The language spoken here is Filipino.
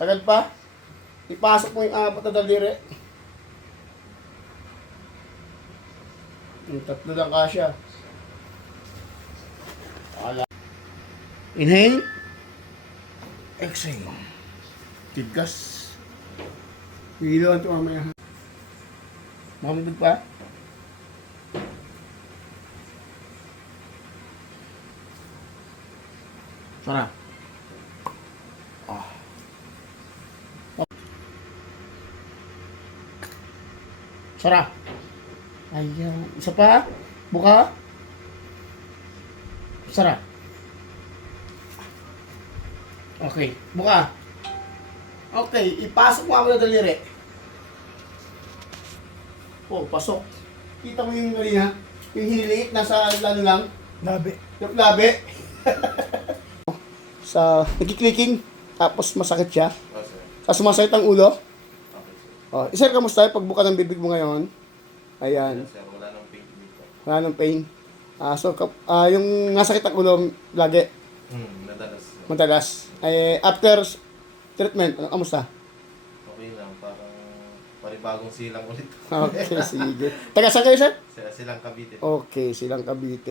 Sagad pa. Ipasok mo yung apat na daliri. Yung tatlo lang kasya. Inhale. Exhale. Tigas. Pigilan ito mamaya. Makamagod pa. Sarap. Ah. Sarap. Ayan. Isa pa. Buka. Sarap. Okay. Buka. Okay. Ipasok mo ako na daliri. Oh, pasok. Kita mo yung kanina? Yung hiniliit, nasa lalo lang. Labi. Yung labi. Sa nagkikliking, tapos masakit siya. Sa sumasakit ang ulo. Oh, sir, kamusta? Pagbuka ng bibig mo ngayon. Ayan. Sir, wala nang pain dito. Wala nang pain. Yung nasakit ang ulo lagi, Nadalas. madalas. Ay, after treatment, kamusta? Okay lang, parang panibagong silang ulit. Okay, sige. Taga saan kayo, sir? Silang Cavite. Okay, silang Cavite.